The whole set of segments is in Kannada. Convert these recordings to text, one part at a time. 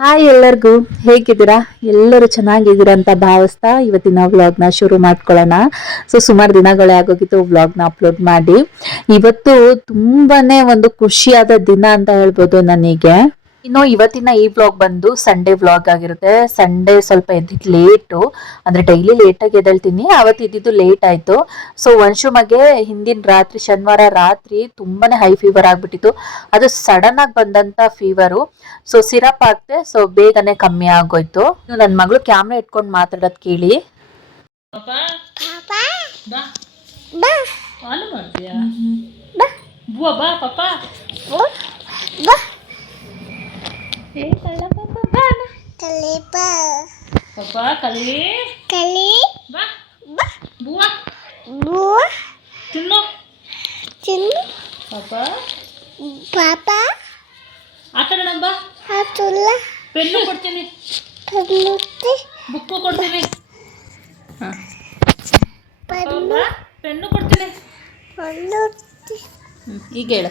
ಹಾಯ್ ಎಲ್ಲರಿಗೂ ಹೇಗಿದ್ದೀರಾ? ಎಲ್ಲರೂ ಚೆನ್ನಾಗಿದ್ದೀರಾ ಅಂತ ಭಾವಿಸ್ತಾ ಇವತ್ತಿನ ವ್ಲಾಗ್ನ ಶುರು ಮಾಡ್ಕೊಳ್ಳೋಣ. ಸುಮಾರು ದಿನಗಳೇ ಆಗೋಗಿತ್ತು ವ್ಲಾಗ್ನ ಅಪ್ಲೋಡ್ ಮಾಡಿ. ಇವತ್ತು ತುಂಬಾನೇ ಒಂದು ಖುಷಿಯಾದ ದಿನ ಅಂತ ಹೇಳ್ಬೋದು ನನಗೆ. ಇನ್ನು ಇವತ್ತಿನ ಈ ವ್ಲಾಗ್ ಬಂದು ಸಂಡೇ ವ್ಲಾಗ್ ಆಗಿರುತ್ತೆ. ಸಂಡೇ ಸ್ವಲ್ಪ ಎದ್ದಿದ್ದು ಲೇಟು, ಅಂದ್ರೆ ಡೈಲಿ ಲೇಟಾಗಿ ಎದ್ದೇಳ್ತೀನಿ, ಅವತ್ತು ಇದ್ದಿದ್ದು ಲೇಟ್ ಆಯ್ತು. ಸೊ ವಂಶುಮಗೆ ಹಿಂದಿನ ರಾತ್ರಿ ಶನಿವಾರ ರಾತ್ರಿ ತುಂಬಾನೇ ಹೈ ಫೀವರ್ ಆಗ್ಬಿಟ್ಟಿತ್ತು. ಅದು ಸಡನ್ ಆಗಿ ಬಂದಂತ ಫೀವರು. ಸೊ ಸಿರಪ್ ಹಾಕ್ತೆ, ಸೊ ಬೇಗನೆ ಕಮ್ಮಿ ಆಗೋಯ್ತು. ನನ್ನ ಮಗಳು ಕ್ಯಾಮ್ರಾ ಇಟ್ಕೊಂಡು ಮಾತಾಡೋದ್ ಕೇಳಿ. Papa kali ba buah cunno papa ಆಟಡಣ ಬಾ ಪೆನ್ನು ಕೊಡ್ತೀನಿ ಬುಕ್ಕು ಕೊಡ್ತೀನಿ ಪೆನ್ನು ಕೊಡ್ತೀನಿ ಈಗ ಹೇಳು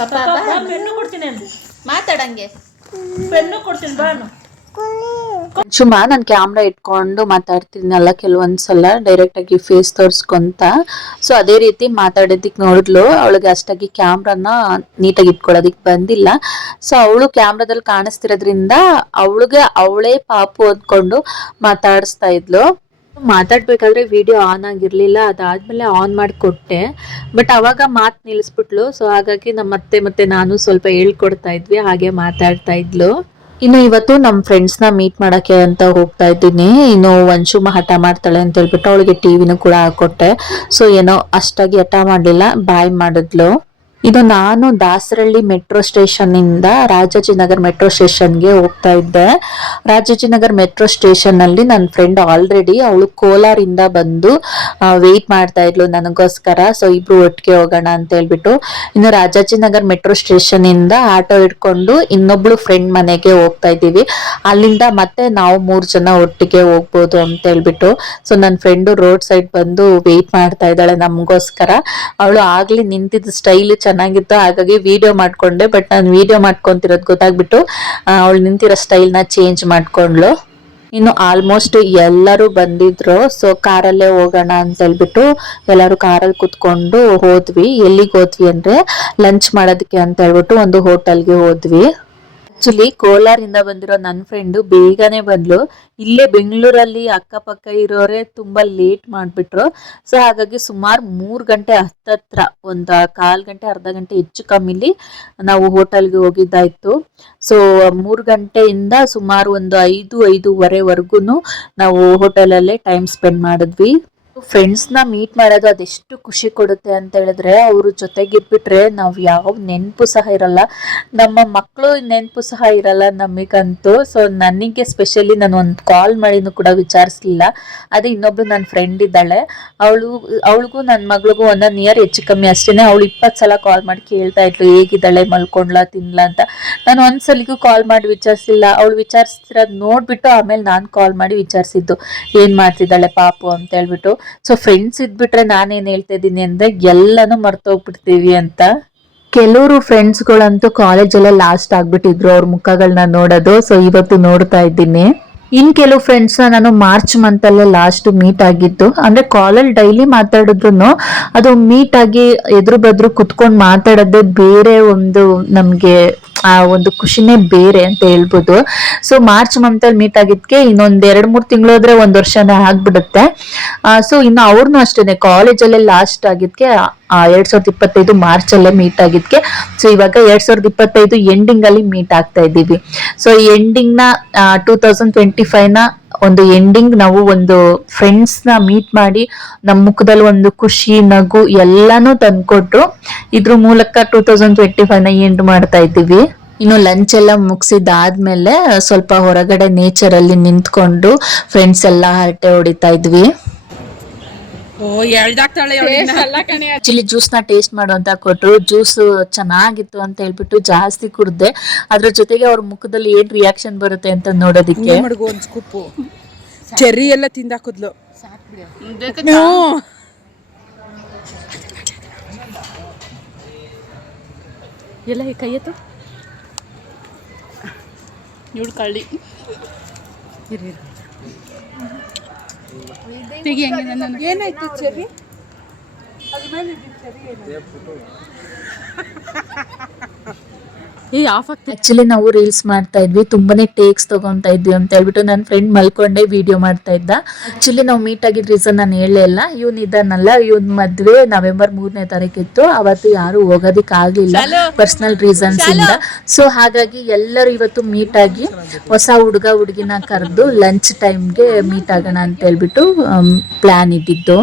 ಪಾಪ ಪೆನ್ನು ಕೊಡ್ತೀನಿ ಅಂದು ಮಾತಾಡಂಗೆ ಪೆನ್ನು ಕೊಡ್ತೀನಿ ಬಾನು. ಸುಮಾ ನಾನು ಕ್ಯಾಮ್ರಾ ಇಟ್ಕೊಂಡು ಮಾತಾಡ್ತೀನಲ್ಲ ಕೆಲವೊಂದ್ಸಲ ಡೈರೆಕ್ಟ್ ಆಗಿ ಫೇಸ್ ತೋರ್ಸ್ಕೊಂತ. ಸೊ ಅದೇ ರೀತಿ ಮಾತಾಡೋದಿಕ್ ನೋಡಿದ್ಲು. ಅವಳಿಗೆ ಅಷ್ಟಾಗಿ ಕ್ಯಾಮ್ರಾನ ನೀಟಾಗಿ ಇಟ್ಕೊಳ್ಳೋದಿಕ್ ಬಂದಿಲ್ಲ. ಸೊ ಅವಳು ಕ್ಯಾಮ್ರಾದಲ್ಲಿ ಕಾಣಿಸ್ತಿರೋದ್ರಿಂದ ಅವಳೇ ಪಾಪು ಅಂದ್ಕೊಂಡು ಮಾತಾಡಿಸ್ತಾ ಇದ್ಲು. ಮಾತಾಡ್ಬೇಕಾದ್ರೆ ವಿಡಿಯೋ ಆನ್ ಆಗಿರ್ಲಿಲ್ಲ, ಅದಾದ್ಮೇಲೆ ಆನ್ ಮಾಡಿ ಕೊಟ್ಟೆ. ಬಟ್ ಅವಾಗ ಮಾತು ನಿಲ್ಲಿಸ್ಬಿಟ್ಲು. ಸೊ ಹಾಗಾಗಿ ನಮ್ಮ ಮತ್ತೆ ನಾನು ಸ್ವಲ್ಪ ಹೇಳ್ಕೊಡ್ತಾ ಇದ್ವಿ, ಹಾಗೆ ಮಾತಾಡ್ತಾ ಇದ್ಲು. ಇನ್ನು ಇವತ್ತು ನಮ್ಮ ಫ್ರೆಂಡ್ಸ್ನ ಮೀಟ್ ಮಾಡಕ್ಕೆ ಅಂತ ಹೋಗ್ತಾ ಇದ್ದೀನಿ. ಇನ್ನು ವಂಶುಮ ಹಠ ಮಾಡ್ತಾಳೆ ಅಂತ ಹೇಳ್ಬಿಟ್ಟು ಅವಳಿಗೆ ಟಿವಿನೂ ಕೂಡ ಹಾಕೊಟ್ಟೆ. ಸೊ ಏನೋ ಅಷ್ಟಾಗಿ ಹಠ ಮಾಡಲಿಲ್ಲ, ಬಾಯ್ ಮಾಡಿದ್ಲು. ಇದು ನಾನು ದಾಸರಳ್ಳಿ ಮೆಟ್ರೋ ಸ್ಟೇಷನ್ ಇಂದ ರಾಜಾಜಿನಗರ್ ಮೆಟ್ರೋ ಸ್ಟೇಷನ್ಗೆ ಹೋಗ್ತಾ ಇದ್ದೆ. ರಾಜಾಜಿನಗರ್ ಮೆಟ್ರೋ ಸ್ಟೇಷನ್ ಅಲ್ಲಿ ನನ್ನ ಫ್ರೆಂಡ್ ಆಲ್ರೆಡಿ ಅವಳು ಕೋಲಾರಿಂದ ಬಂದು ವೆಯ್ಟ್ ಮಾಡ್ತಾ ಇದ್ಲು ನನಗೋಸ್ಕರ. ಸೊ ಇಬ್ರು ಒಟ್ಟಿಗೆ ಹೋಗೋಣ ಅಂತ ಹೇಳ್ಬಿಟ್ಟು ಇನ್ನು ರಾಜಾಜಿನಗರ್ ಮೆಟ್ರೋ ಸ್ಟೇಷನ್ ಇಂದ ಆಟೋ ಇಟ್ಕೊಂಡು ಇನ್ನೊಬ್ಳು ಫ್ರೆಂಡ್ ಮನೆಗೆ ಹೋಗ್ತಾ ಇದ್ದೀವಿ. ಅಲ್ಲಿಂದ ಮತ್ತೆ ನಾವು 3 ಜನ ಒಟ್ಟಿಗೆ ಹೋಗ್ಬೋದು ಅಂತ ಹೇಳ್ಬಿಟ್ಟು. ಸೊ ನನ್ನ ಫ್ರೆಂಡು ರೋಡ್ ಸೈಡ್ ಬಂದು ವೆಯ್ಟ್ ಮಾಡ್ತಾ ಇದ್ದಾಳೆ ನಮಗೋಸ್ಕರ. ಅವಳು ಆಗ್ಲಿ ನಿಂತಿದ್ದ ಸ್ಟೈಲ್ ಚೆನ್ನಾಗಿತ್ತು, ಹಾಗಾಗಿ ವಿಡಿಯೋ ಮಾಡ್ಕೊಂಡೆ. ಬಟ್ ನಾನು ವಿಡಿಯೋ ಮಾಡ್ಕೊಂತಿರೋದು ಗೊತ್ತಾಗ್ಬಿಟ್ಟು ಅವಳು ನಿಂತಿರೋ ಸ್ಟೈಲ್ನ ಚೇಂಜ್ ಮಾಡ್ಕೊಂಡ್ಲು. ಇನ್ನು ಆಲ್ಮೋಸ್ಟ್ ಎಲ್ಲರೂ ಬಂದಿದ್ರು. ಸೊ ಕಾರಲ್ಲೇ ಹೋಗೋಣ ಅಂತ ಹೇಳ್ಬಿಟ್ಟು ಎಲ್ಲರೂ ಕಾರಲ್ಲಿ ಕುತ್ಕೊಂಡು ಹೋದ್ವಿ. ಎಲ್ಲಿಗೆ ಹೋದ್ವಿ ಅಂದ್ರೆ ಲಂಚ್ ಮಾಡೋದಕ್ಕೆ ಅಂತ ಹೇಳ್ಬಿಟ್ಟು ಒಂದು ಹೋಟೆಲ್ಗೆ ಹೋದ್ವಿ. ಆಕ್ಚುಲಿ ಕೋಲಾರಿಂದ ಬಂದಿರೋ ನನ್ನ ಫ್ರೆಂಡು ಬೇಗನೆ ಬಂದ್ಲು. ಇಲ್ಲೇ ಬೆಂಗಳೂರಲ್ಲಿ ಅಕ್ಕಪಕ್ಕ ಇರೋರೆ ತುಂಬಾ ಲೇಟ್ ಮಾಡ್ಬಿಟ್ರು. ಸೊ ಹಾಗಾಗಿ ಸುಮಾರು 3 ಗಂಟೆ ಹತ್ತತ್ರ, ಒಂದು 1/4 ಗಂಟೆ ಅರ್ಧ ಗಂಟೆ ಹೆಚ್ಚು ಕಮ್ಮಿಲಿ ನಾವು ಹೋಟೆಲ್ಗೆ ಹೋಗಿದ್ದಾಯ್ತು. ಸೊ 3 ಗಂಟೆಯಿಂದ ಸುಮಾರು ಒಂದು 5-5:30ವರೆಗೂ ನಾವು ಹೋಟೆಲಲ್ಲೇ ಟೈಮ್ ಸ್ಪೆಂಡ್ ಮಾಡಿದ್ವಿ. ಫ್ರೆಂಡ್ಸ್ನ ಮೀಟ್ ಮಾಡೋದು ಅದೆಷ್ಟು ಖುಷಿ ಕೊಡುತ್ತೆ ಅಂತ ಹೇಳಿದ್ರೆ, ಅವ್ರ ಜೊತೆಗಿರ್ಬಿಟ್ರೆ ನಾವು ಯಾವ ನೆನಪು ಸಹ ಇರಲ್ಲ, ನಮ್ಮ ಮಕ್ಕಳು ನೆನಪು ಸಹ ಇರಲ್ಲ ನಮಗಂತೂ. ಸೊ ನನಗೆ ಸ್ಪೆಷಲಿ ನಾನು ಒಂದು ಕಾಲ್ ಮಾಡಿನೂ ಕೂಡ ವಿಚಾರಿಸ್ಲಿಲ್ಲ. ಅದೇ ಇನ್ನೊಬ್ಳು ನನ್ನ ಫ್ರೆಂಡ್ ಇದ್ದಾಳೆ, ಅವಳಿಗೂ ನನ್ನ ಮಗಳಿಗೂ 1 ಇಯರ್ ಹೆಚ್ಚು ಕಮ್ಮಿ ಅಷ್ಟೇನೆ. ಅವಳು 20 ಸಲ ಕಾಲ್ ಮಾಡಿ ಕೇಳ್ತಾ ಇದ್ಲು ಹೇಗಿದ್ದಾಳೆ, ಮಲ್ಕೊಂಡ್ಲಾ ತಿನ್ಲಾ ಅಂತ. ನಾನು ಒಂದ್ಸಲಿಗೂ ಕಾಲ್ ಮಾಡಿ ವಿಚಾರಿಸಿಲ್ಲ. ಅವಳು ವಿಚಾರಿಸ್ತಿರೋದು ನೋಡ್ಬಿಟ್ಟು ಆಮೇಲೆ ನಾನು ಕಾಲ್ ಮಾಡಿ ವಿಚಾರಿಸಿದ್ದು ಏನ್ ಮಾಡ್ತಿದ್ದಾಳೆ ಪಾಪು ಅಂತ ಹೇಳ್ಬಿಟ್ಟು. ಸೊ ಫ್ರೆಂಡ್ಸ್ ಇದ್ಬಿಟ್ರೆ ನಾನೇನ್ ಹೇಳ್ತಾ ಇದ್ದೀನಿ ಅಂದ್ರೆ ಎಲ್ಲಾನು ಮರ್ತೋಗ್ಬಿಡ್ತೀವಿ ಅಂತ. ಕೆಲವರು ಫ್ರೆಂಡ್ಸ್ಗಳಂತೂ ಕಾಲೇಜಲ್ಲೇ ಲಾಸ್ಟ್ ಆಗ್ಬಿಟ್ಟಿದ್ರು ಅವ್ರ ಮುಖಗಳನ್ನ ನೋಡೋದು. ಸೊ ಇವತ್ತು ನೋಡ್ತಾ ಇದ್ದೀನಿ. ಕೆಲವು ಫ್ರೆಂಡ್ಸ್ ನಾನು ಮಾರ್ಚ್ ಮಂತ್ ಅಲ್ಲೇ ಲಾಸ್ಟ್ ಮೀಟ್ ಆಗಿತ್ತು. ಅಂದ್ರೆ ಕಾಲಲ್ಲಿ ಡೈಲಿ ಮಾತಾಡಿದ್ರು ಅದು ಮೀಟ್ ಆಗಿ ಎದುರು ಬದ್ರು ಕುತ್ಕೊಂಡು ಮಾತಾಡೋದೇ ಬೇರೆ ಒಂದು ನಮ್ಗೆ ಆ ಒಂದು ಖುಷಿನೇ ಬೇರೆ ಅಂತ ಹೇಳ್ಬೋದು. ಸೊ ಮಾರ್ಚ್ ಮಂತ್ ಅಲ್ಲಿ ಮೀಟ್ ಆಗಿದ್ಕೆ ಇನ್ನೊಂದ್ 2-3 ತಿಂಗಳು ಹೋದ್ರೆ 1 ವರ್ಷನೇ ಆಗ್ಬಿಡುತ್ತೆ. ಸೊ ಇನ್ನು ಅವ್ರನ್ನು ಅಷ್ಟೇನೆ ಕಾಲೇಜಲ್ಲೇ ಲಾಸ್ಟ್ ಆಗಿದ್ಕೆ 2025 ಮಾರ್ಚ್ ಅಲ್ಲೇ ಮೀಟ್ ಆಗಿದ್ಕೆ. ಸೊ ಇವಾಗ 2025 ಎಂಡಿಂಗ್ ಅಲ್ಲಿ ಮೀಟ್ ಆಗ್ತಾ ಇದ್ದೀವಿ. ಸೊ ಎಂಡಿಂಗ್ ನ 2025 ಒಂದು ಎಂಡಿಂಗ್ ನಾವು ಒಂದು ಫ್ರೆಂಡ್ಸ್ ನ ಮೀಟ್ ಮಾಡಿ ನಮ್ಮ ಮುಖದಲ್ಲಿ ಒಂದು ಖುಷಿ ನಗು ಎಲ್ಲಾನು ತಂದ್ಕೊಟ್ರು. ಇದ್ರ ಮೂಲಕ 2025 ಎಂಡ್ ಮಾಡ್ತಾ ಇದ್ದೀವಿ. ಇನ್ನು ಲಂಚ್ ಎಲ್ಲ ಮುಗಿಸಿದಾದ್ಮೇಲೆ ಸ್ವಲ್ಪ ಹೊರಗಡೆ ನೇಚರ್ ಅಲ್ಲಿ ನಿಂತ್ಕೊಂಡು ಫ್ರೆಂಡ್ಸ್ ಎಲ್ಲ ಹರಟೆ ಹೊಡಿತಾ ಇದ್ವಿ. ಆಕ್ಚುಲಿ ಜ್ಯೂಸ್ ನ ಟೇಸ್ಟ್ ಮಾಡು ಅಂತ ಕೊಟ್ರು. ಜ್ಯೂಸ್ ಚೆನ್ನಾಗಿತ್ತು ಅಂತ ಹೇಳ್ಬಿಟ್ಟು ಜಾಸ್ತಿ ಕುಡ್ದೆ. ಅದ್ರ ಜೊತೆಗೆ ಅವ್ರ ಮುಖದಲ್ಲಿ ಏನ್ ರಿಯಾಕ್ಷನ್ ಬರುತ್ತೆ ಅಂತ ನೋಡೋದಿಕ್ಕೆ ಒಂದ್ ಸ್ಕೂಪ್ ಚೆರ್ರಿ ಎಲ್ಲ ತಿಂದಾಕದ್ಲು. ಎಲ್ಲ ಕೈಯತ್ತು ಇವಳು ಕಳ್ಳಿ ಏನಾಯ್ತು ಚೆರಿ ಅದ್ರ ಮೇಲೆ ಇದ್ದಿದ್ದು ಚೆರಿ ಏನಾಯ್ತು? ಆಫ್ ಆಗ್ತಿದೆ. ಆಕ್ಚುಲಿ ನಾವು ರೀಲ್ಸ್ ಮಾಡ್ತಾ ಇದ್ವಿ, ತುಂಬಾನೇ ಟೇಕ್ಸ್ ತಗೊಂತಾ ಇದ್ವಿ ಅಂತ ಹೇಳ್ಬಿಟ್ಟು ನನ್ನ ಫ್ರೆಂಡ್ ಮಲ್ಕೊಂಡೇ ವಿಡಿಯೋ ಮಾಡ್ತಾ ಇದ್ದ. ಆಕ್ಚುಲಿ ನಾವು ಮೀಟ್ ಆಗಿದ್ದ ರೀಸನ್ ನಾನು ಹೇಳೇ ಇಲ್ಲ. ಇವನ್ ಇದನ್ನಲ್ಲ, ಇವನ್ ಮದ್ವೆ ನವೆಂಬರ್ 3ನೇ ತಾರೀಕಿತ್ತು. ಅವತ್ತು ಯಾರು ಹೋಗೋದಿಕ್ ಆಗ್ಲಿಲ್ಲ ಪರ್ಸನಲ್ ರೀಸನ್ಸ್ ಇಂದ. ಸೊ ಹಾಗಾಗಿ ಎಲ್ಲರೂ ಇವತ್ತು ಮೀಟ್ ಆಗಿ ಹೊಸ ಹುಡುಗ ಹುಡುಗಿನ ಕರೆದು ಲಂಚ್ ಟೈಮ್ಗೆ ಮೀಟ್ ಆಗೋಣ ಅಂತ ಹೇಳ್ಬಿಟ್ಟು ಪ್ಲಾನ್ ಇದ್ದಿದ್ದು.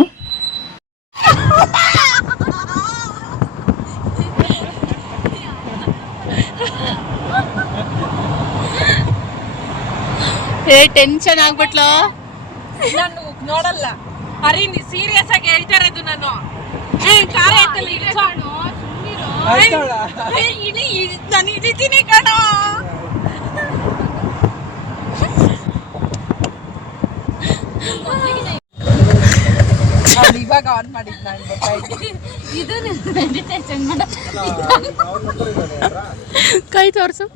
ಟೆನ್ಷನ್ ಆಗ್ಬಿಟ್ಲ. ನಾನು ನೋಡಲ್ಲ. ಅರೆ ನೀ ಸೀರಿಯಸ್ ಆಗಿ ಹೇಳ್ತಾ ಇರೋದು ನಾನು. ನಾನು ಇಳಿತೀನಿ ಕಣ. ಇವಾಗ ಆನ್ ಮಾಡಿದ್ ನಾನು ಕೈ ತೋರ್ಸು.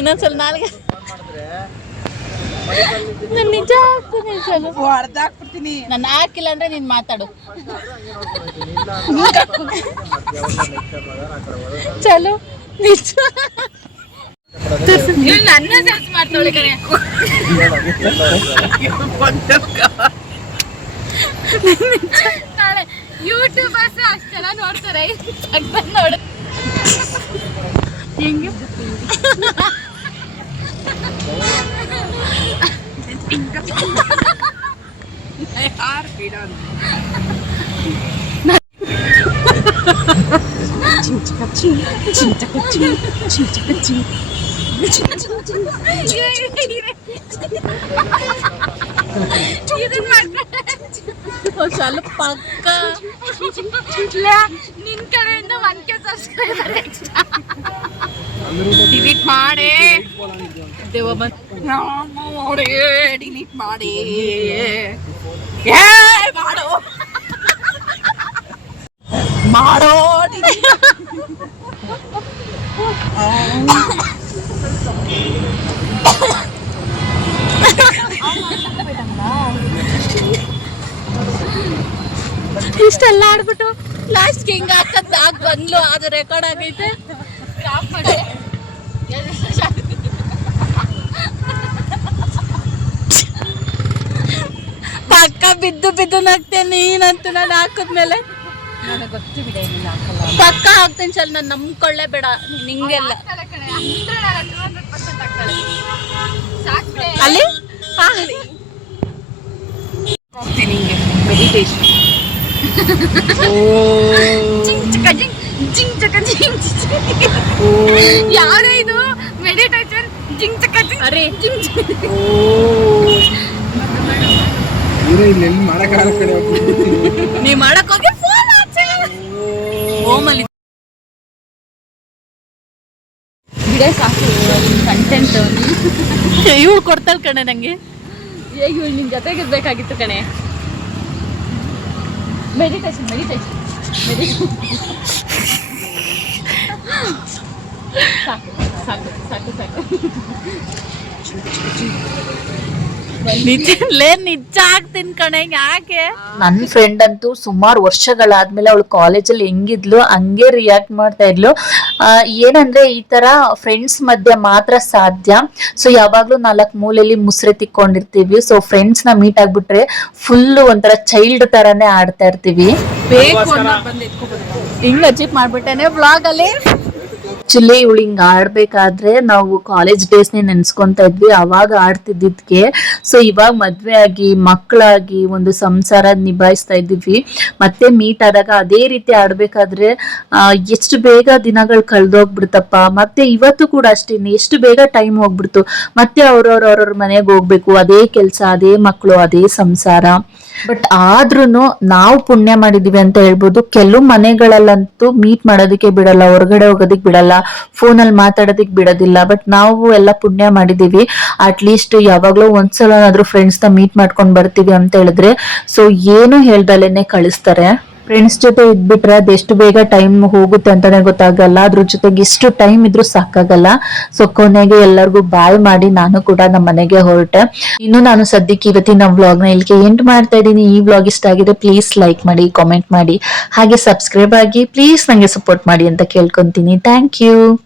ಇನ್ನೊಂದ್ಸಲ ನಾಲ್ಗೆ ನಿಜ ಆಗ್ತದೆ. ಹೊಡೆದಾಕ್ಬಿಡ್ತೀನಿ. ನಾನು ಹಾಕಿಲ್ಲ ಅಂದ್ರೆ ನೀನ್ ಮಾತಾಡು. ಚಲೋ ನಿಜ ನನ್ನ ಸರ್ಚ್ ಮಾಡ್ತಾಳೆ ಕಣೆ. ನಾಳೆ ಯೂಟ್ಯೂಬರ್ಸ್ ಅಷ್ಟೆಲ್ಲ ನೋಡ್ತಾರೆ. ನೋಡ ಹೆಂಗೆ ಸ್ವಲ್ಪ ಪಕ್ಕ ನಿನ್ ಕಡೆಯಿಂದ 1K ಸಬ್ಸ್ಕ್ರೈಬರ್ ಎಕ್ಸ್ಟ್ರಾ ಡಿಲೀಟ್ ಮಾಡಿ ದೇವ ನೋಡಿ ಡಿಲೀಟ್ ಮಾಡಿ ಮಾಡೋ ಮಾಡೋ ಇಷ್ಟೆಲ್ಲ ಆಡ್ಬಿಟ್ಟು ಲಾಸ್ಟ್ ಹಿಂಗ ಹಾಕದ್ ಬಂದ್ಲು. ಅದು ರೆಕಾರ್ಡ್ ಆಗೈತೆ. ಪಕ್ಕ ಬಿದ್ದು ಬಿದ್ದು ನಗ್ತೇನೆ ನೀನಂತೂ ನಾನು ಹಾಕದ್ಮೇಲೆ. ಪಕ್ಕ ಹಾಕ್ತೇನೆ ಚಲ್, ನಾನು ನಂಬ್ಕೊಳ್ಳೇ ಬೇಡ ನಿಂಗೆಲ್ಲ. ಅಲ್ಲಿ ಮೆಡಿಟೇಷನ್ ಯಾರೇ ಇದು ಮೆಡಿಟೇಷನ್ ಜಿಂಗ್ ಚಕ ಜಿಂಗ್. ಅರೆ ನೀ ಮಾಡಕ್ ಹೋಗಿ ಫೋನ್ ಓಮಲ್ಲಿ ಬಿಡೇ ಸಾಕು ಕಂಟೆಂಟ್. ಇವಳು ಕೊಡ್ತಾಳೆ ಕಣೆ ನಂಗೆ. ಹೇಗೆ ಇವಳು ನಿನ್ ಜೊತೆಗೆ ಇರ್ಬೇಕಾಗಿತ್ತು ಕಣೆ. ಮೆಡಿಟೇಷನ್ ಮೆಡಿಟೇಷನ್ ಮೆಡಿಟೇಷನ್ ಸಾಕು ಸಾಕು ಸಾಕು ಸಾಕು. ನಿಜ ಆಗ್ತೀನಿ ಕಣೆ. ಯಾಕೆ ನನ್ನ ಫ್ರೆಂಡ್ ಅಂತೂ ಸುಮಾರು ವರ್ಷಗಳಾದ್ಮೇಲೆ ಅವಳು ಕಾಲೇಜಲ್ಲಿ ಹೆಂಗಿದ್ಲು ಹಂಗೆ ರಿಯಾಕ್ಟ್ ಮಾಡ್ತಾ ಇದ್ಲು. ಏನಂದ್ರೆ ಈ ತರ ಫ್ರೆಂಡ್ಸ್ ಮಧ್ಯೆ ಮಾತ್ರ ಸಾಧ್ಯ. ಸೊ ಯಾವಾಗ್ಲೂ 4 ಮೂಲೆಯಲ್ಲಿ ಮುಸ್ರೆ ತಿಕ್ಕೊಂಡಿರ್ತೀವಿ. ಸೊ ಫ್ರೆಂಡ್ಸ್ ನ ಮೀಟ್ ಆಗ್ಬಿಟ್ರೆ ಫುಲ್ ಒಂಥರ ಚೈಲ್ಡ್ ತರಾನೇ ಆಡ್ತಾ ಇರ್ತೀವಿ. ಹಿಂಗ್ ಅಚೀವ್ ಮಾಡ್ಬಿಟ್ಟೇನೆ ವ್ಲಾಗ್ ಅಲ್ಲಿ. ಆಕ್ಚುಲಿ ಇವಳು ಹಿಂಗ್ ಆಡ್ಬೇಕಾದ್ರೆ ನಾವು ಕಾಲೇಜ್ ಡೇಸ್ನೇ ನೆನ್ಸ್ಕೊಂತ ಇದ್ವಿ, ಅವಾಗ ಆಡ್ತಿದ್ದಿದ್ಕೆ. ಸೊ ಇವಾಗ ಮದ್ವೆ ಆಗಿ ಮಕ್ಕಳಾಗಿ ಒಂದು ಸಂಸಾರ ನಿಭಾಯಿಸ್ತಾ ಇದ್ದೀವಿ. ಮತ್ತೆ ಮೀಟ್ ಆದಾಗ ಅದೇ ರೀತಿ ಆಡ್ಬೇಕಾದ್ರೆ ಎಷ್ಟು ಬೇಗ ದಿನಗಳು ಕಳ್ದೋಗ್ಬಿಡ್ತಪ್ಪ. ಮತ್ತೆ ಇವತ್ತು ಕೂಡ ಅಷ್ಟೇನೆ, ಎಷ್ಟು ಬೇಗ ಟೈಮ್ ಹೋಗ್ಬಿಡ್ತು. ಮತ್ತೆ ಅವ್ರವ್ರ ಮನೆಗೆ ಹೋಗ್ಬೇಕು, ಅದೇ ಕೆಲ್ಸ, ಅದೇ ಮಕ್ಕಳು, ಅದೇ ಸಂಸಾರ. ಬಟ್ ಆದ್ರೂನು ನಾವು ಪುಣ್ಯ ಮಾಡಿದೀವಿ ಅಂತ ಹೇಳ್ಬೋದು. ಕೆಲವು ಮನೆಗಳಲ್ಲಂತೂ ಮೀಟ್ ಮಾಡೋದಕ್ಕೆ ಬಿಡಲ್ಲ, ಹೊರಗಡೆ ಹೋಗೋದಿಕ್ ಬಿಡಲ್ಲ, ಫೋನಲ್ಲಿ ಮಾತಾಡೋದಿಕ್ ಬಿಡೋದಿಲ್ಲ. ಬಟ್ ನಾವು ಎಲ್ಲ ಪುಣ್ಯ ಮಾಡಿದೀವಿ. ಅಟ್ಲೀಸ್ಟ್ ಯಾವಾಗ್ಲೂ ಒಂದ್ಸಲನಾದ್ರೂ ಫ್ರೆಂಡ್ಸ್ ನ ಮೀಟ್ ಮಾಡ್ಕೊಂಡ್ ಬರ್ತೀವಿ ಅಂತ ಹೇಳಿದ್ರೆ ಸೊ ಏನು ಹೇಳ್ದಲೇನೆ ಕಳಿಸ್ತಾರೆ. ಫ್ರೆಂಡ್ಸ್ ಜೊತೆ ಇದ್ಬಿಟ್ರೆ ಅದೆಷ್ಟು ಬೇಗ ಟೈಮ್ ಹೋಗುತ್ತೆ ಅಂತಾನೆ ಗೊತ್ತಾಗಲ್ಲ. ಅದ್ರ ಜೊತೆಗೆ ಎಷ್ಟು ಟೈಮ್ ಇದ್ರೂ ಸಾಕಾಗಲ್ಲ. ಸೊ ಕೊನೆಗೆ ಎಲ್ಲರಿಗೂ ಬಾಯ್ ಮಾಡಿ ನಾನು ಕೂಡ ನಮ್ಮ ಮನೆಗೆ ಹೊರಟೆ. ಇನ್ನು ನಾನು ಸದ್ಯಕ್ಕೆ ಇವತ್ತಿನ ವ್ಲಾಗ್ ನ ಇಲ್ಲಿಗೆ ಎಂಡ್ ಮಾಡ್ತಾ ಇದ್ದೀನಿ. ಈ ವ್ಲಾಗ್ ಇಷ್ಟ ಆಗಿದೆ ಪ್ಲೀಸ್ ಲೈಕ್ ಮಾಡಿ, ಕಾಮೆಂಟ್ ಮಾಡಿ, ಹಾಗೆ ಸಬ್ಸ್ಕ್ರೈಬ್ ಆಗಿ ಪ್ಲೀಸ್ ನಂಗೆ ಸಪೋರ್ಟ್ ಮಾಡಿ ಅಂತ ಕೇಳ್ಕೊಂತೀನಿ. Thank you.